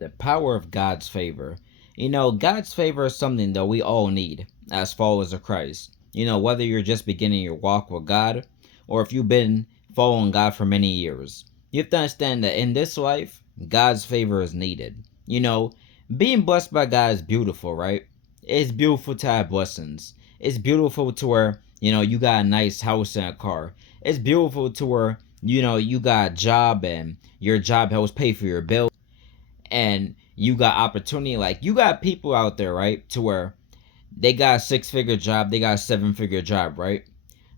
The power of God's favor. God's favor is something that we all need as followers of Christ. Whether you're just beginning your walk with God or if you've been following God for many years, you have to understand that in this life, God's favor is needed. Being blessed by God is beautiful, right? It's beautiful to have blessings. It's beautiful to where, you got a nice house and a car. It's beautiful to where, you got a job and your job helps pay for your bills and you got opportunity. Like, you got people out there, right, to where they got a 6-figure job, they got a 7-figure job, right?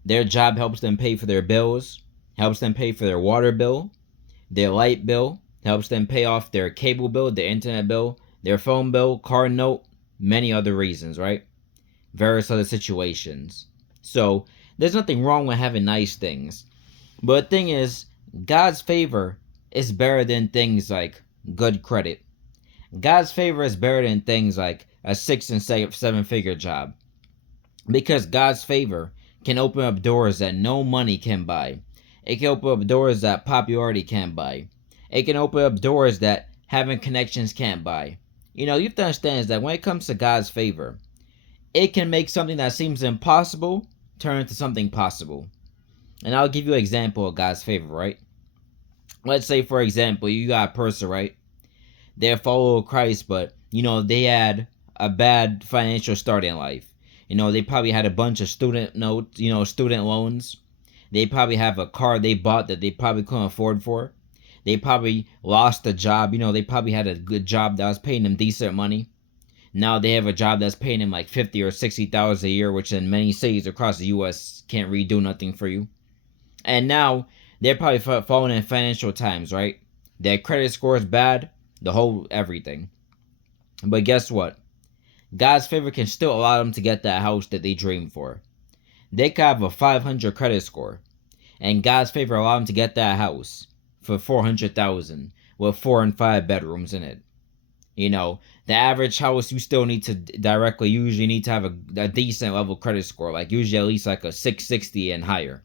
Their job helps them pay for their bills, helps them pay for their water bill, their light bill, helps them pay off their cable bill, their internet bill, their phone bill, car note, many other reasons, right? Various other situations. So there's nothing wrong with having nice things. But the thing is, God's favor is better than things like good credit. God's favor is better than things like a 6 and 7-figure job. Because God's favor can open up doors that no money can buy. It can open up doors that popularity can't buy. It can open up doors that having connections can't buy. You have to understand is that when it comes to God's favor, it can make something that seems impossible turn into something possible. And I'll give you an example of God's favor, right? Let's say, for example, you got a person, right? They're a follower of Christ, but, they had a bad financial start in life. They probably had a bunch of student notes, student loans. They probably have a car they bought that they probably couldn't afford for. They probably lost a job. They probably had a good job that was paying them decent money. Now they have a job that's paying them like $50,000 or $60,000 a year, which in many cities across the U.S. can't really do nothing for you. And now they're probably falling in financial times, right? Their credit score is bad, the whole everything. But guess what? God's favor can still allow them to get that house that they dream for. They could have a 500 credit score, and God's favor allow them to get that house for $400,000 with 4 and 5 bedrooms in it. The average house you still need to usually need to have a decent level credit score, like usually at least like a 660 and higher.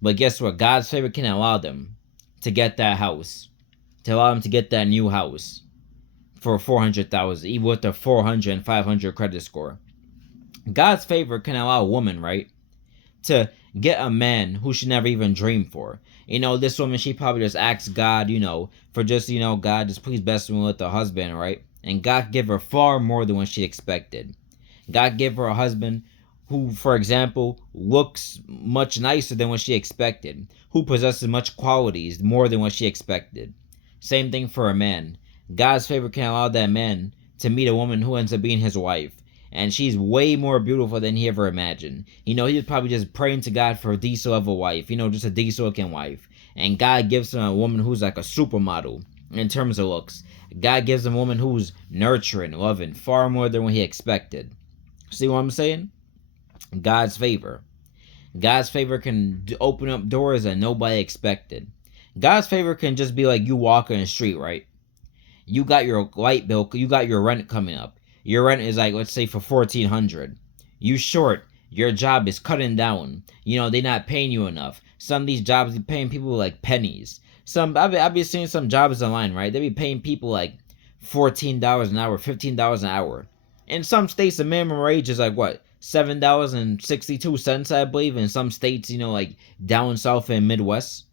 But guess what? God's favor can allow them to get that house, to allow them to get that new house for $400,000, even with a 400 and 500 credit score. God's favor can allow a woman, right, to get a man who she never even dreamed for. This woman, she probably just asks God, for just, God, just please bless me with a husband, right? And God give her far more than what she expected. God gave her a husband who, for example, looks much nicer than what she expected, who possesses much qualities more than what she expected. Same thing for a man. God's favor can allow that man to meet a woman who ends up being his wife, and she's way more beautiful than he ever imagined. He was probably just praying to God for a decent level wife, just a decent looking wife. And God gives him a woman who's like a supermodel in terms of looks. God gives him a woman who's nurturing, loving, far more than what he expected. See what I'm saying? God's favor. God's favor can open up doors that nobody expected. God's favor can just be like you walking the street, right? You got your light bill, you got your rent coming up. Your rent is like, let's say for $1,400. You short, your job is cutting down. They're not paying you enough. Some of these jobs are paying people like pennies. I've been seeing some jobs online, right? They be paying people like $14 an hour, $15 an hour. In some states, the minimum wage is like what? $7.62, I believe. In some states, like down south and Midwest.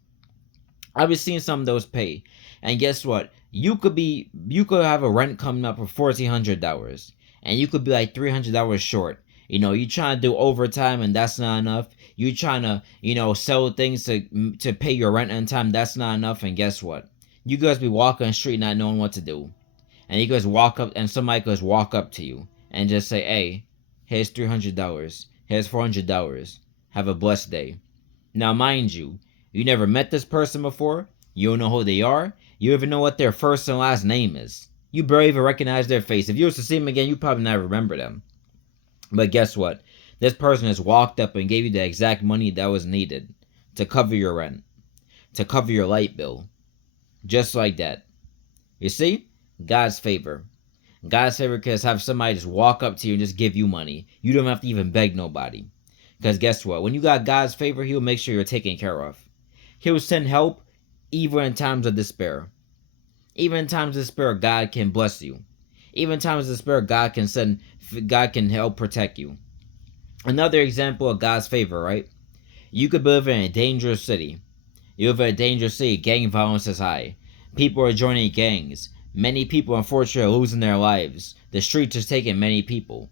I've been seeing some of those pay. And guess what? You could have a rent coming up for $1,400, and you could be like $300 short. You trying to do overtime and that's not enough. You trying to, sell things to pay your rent on time, that's not enough. And guess what? You guys be walking the street not knowing what to do. And you guys walk up, and somebody goes walk up to you and just say, hey, here's $300. Here's $400. Have a blessed day. Now, mind you, you never met this person before. You don't know who they are. You even know what their first and last name is. You barely even recognize their face. If you was to see them again, you probably never remember them. But guess what? This person has walked up and gave you the exact money that was needed to cover your rent, to cover your light bill. Just like that. You see? God's favor. God's favor can have somebody just walk up to you and just give you money. You don't have to even beg nobody. Because guess what? When you got God's favor, He'll make sure you're taken care of. He'll send help even in times of despair. Even in times of despair, God can bless you. Even in times of despair, God can help protect you. Another example of God's favor, right? You could live in a dangerous city. You live in a dangerous city. Gang violence is high. People are joining gangs. Many people, unfortunately, are losing their lives. The streets is taking many people.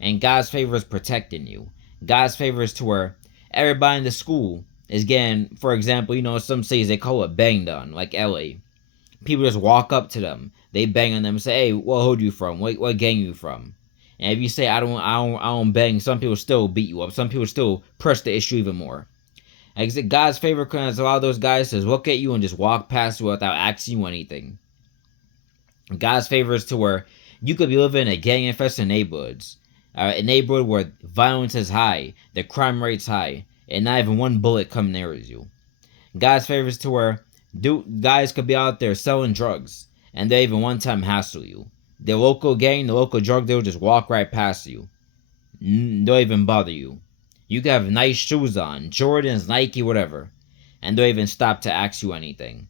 And God's favor is protecting you. God's favor is to where everybody in the school is getting, for example, some cities they call it banged on, like LA. People just walk up to them, they bang on them and say, "Hey, what hood you from? What gang you from?" And if you say, I don't bang," some people still beat you up. Some people still press the issue even more. Like God's favor because a lot of those guys just look at you and just walk past you without asking you anything. God's favor is to where you could be living in a gang-infested neighborhoods, a neighborhood where violence is high, the crime rate's high, and not even one bullet come near you. God's favor is to where guys could be out there selling drugs, and they even one time hassle you. The local gang, the local drug dealer just walk right past you. Don't even bother you. You could have nice shoes on, Jordans, Nike, whatever, and don't even stop to ask you anything.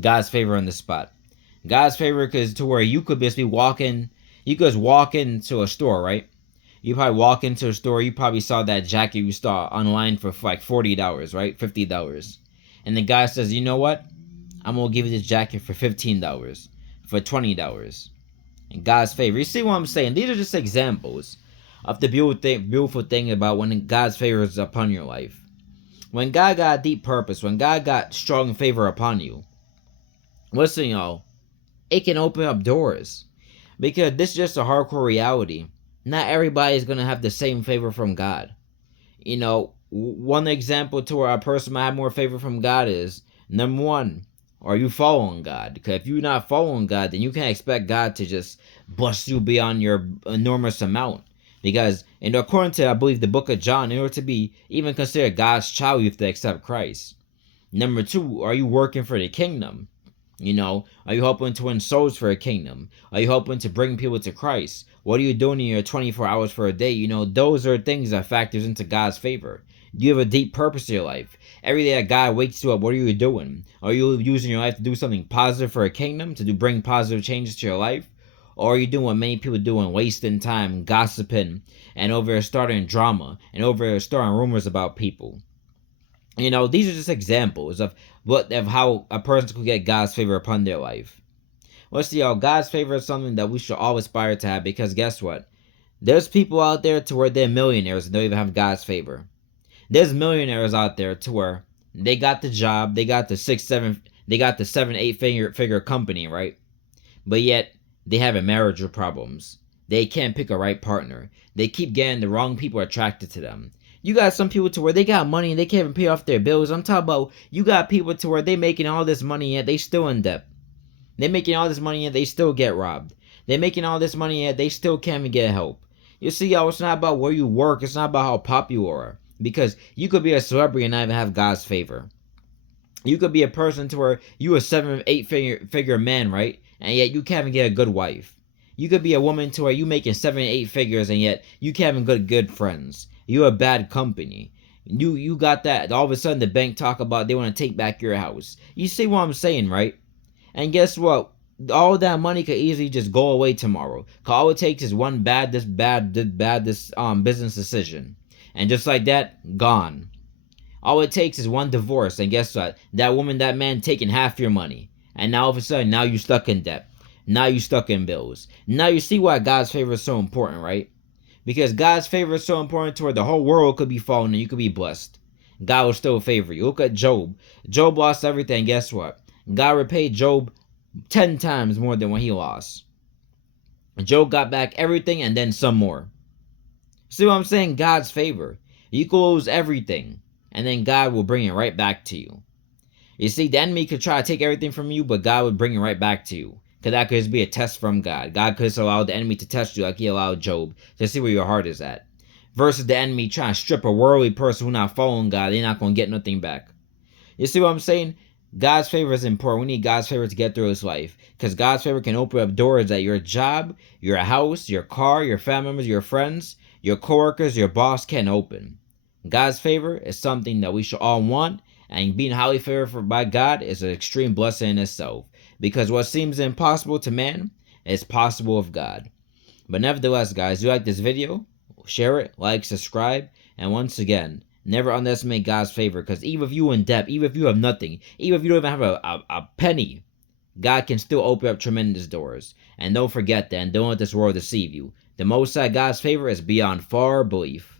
God's favor on the spot. God's favor is to where you could just be walking, you could just walk into a store, right? You probably walk into a store, you probably saw that jacket you saw online for like $40, right? $50. And the guy says, "You know what? I'm going to give you this jacket for $15, for $20. And God's favor. You see what I'm saying? These are just examples of the beautiful thing about when God's favor is upon your life. When God got a deep purpose, when God got strong favor upon you, listen, y'all, it can open up doors. Because this is just a hardcore reality. Not everybody is going to have the same favor from God. One example to where a person might have more favor from God is, number one, are you following God? Because if you're not following God, then you can't expect God to just bless you beyond your enormous amount. Because, according to, I believe, the book of John, in order to be even considered God's child, you have to accept Christ. Number two, are you working for the kingdom? Are you helping to win souls for a kingdom? Are you helping to bring people to Christ? What are you doing in your 24 hours for a day? Those are things that factors into God's favor. Do you have a deep purpose in your life? Every day that God wakes you up, what are you doing? Are you using your life to do something positive for a kingdom, to bring positive changes to your life? Or are you doing what many people do and wasting time, gossiping, and over there starting drama, and over there starting rumors about people? These are just examples of how a person could get God's favor upon their life. Let's see, y'all. God's favor is something that we should all aspire to have, because guess what? There's people out there to where they're millionaires and don't even have God's favor. There's millionaires out there to where they got the job, they got the 7, 8 figure company, right? But yet they have marital problems. They can't pick a right partner. They keep getting the wrong people attracted to them. You got some people to where they got money and they can't even pay off their bills. I'm talking about you got people to where they making all this money yet they still in debt. They making all this money yet they still get robbed. They making all this money yet they still can't even get help. You see, y'all, it's not about where you work. It's not about how popular you are. Because you could be a celebrity and not even have God's favor. You could be a person to where you a 7, 8 figure man, right? And yet you can't even get a good wife. You could be a woman to where you making 7, 8 figures and yet you can't even good friends. You're a bad company. You got that. All of a sudden the bank talk about they want to take back your house. You see what I'm saying, right? And guess what? All that money could easily just go away tomorrow. Cause all it takes is one bad business decision. And just like that, gone. All it takes is one divorce, and guess what? That woman, that man taking half your money. And now all of a sudden, now you're stuck in debt. Now you're stuck in bills. Now you see why God's favor is so important, right? Because God's favor is so important to where the whole world could be falling and you could be blessed. God will still favor you. Look at Job. Job lost everything. Guess what? God repaid Job 10 times more than what he lost. Job got back everything and then some more. See what I'm saying? God's favor. You could lose everything, and then God will bring it right back to you. You see, the enemy could try to take everything from you, but God would bring it right back to you. Because that could just be a test from God. God could just allow the enemy to test you like he allowed Job to see where your heart is at. Versus the enemy trying to strip a worldly person who's not following God. They're not going to get nothing back. You see what I'm saying? God's favor is important. We need God's favor to get through this life. Because God's favor can open up doors at your job, your house, your car, your family members, your friends, your coworkers, your boss can't open. God's favor is something that we should all want. And being highly favored by God is an extreme blessing in itself. because what seems impossible to man is possible with God. But nevertheless, guys, if you like this video, share it, like, subscribe, and once again, never underestimate God's favor, because even if you in debt, even if you have nothing, even if you don't even have a penny, God can still open up tremendous doors. And don't forget that, and don't let this world deceive you. The Most High God's favor is beyond far belief.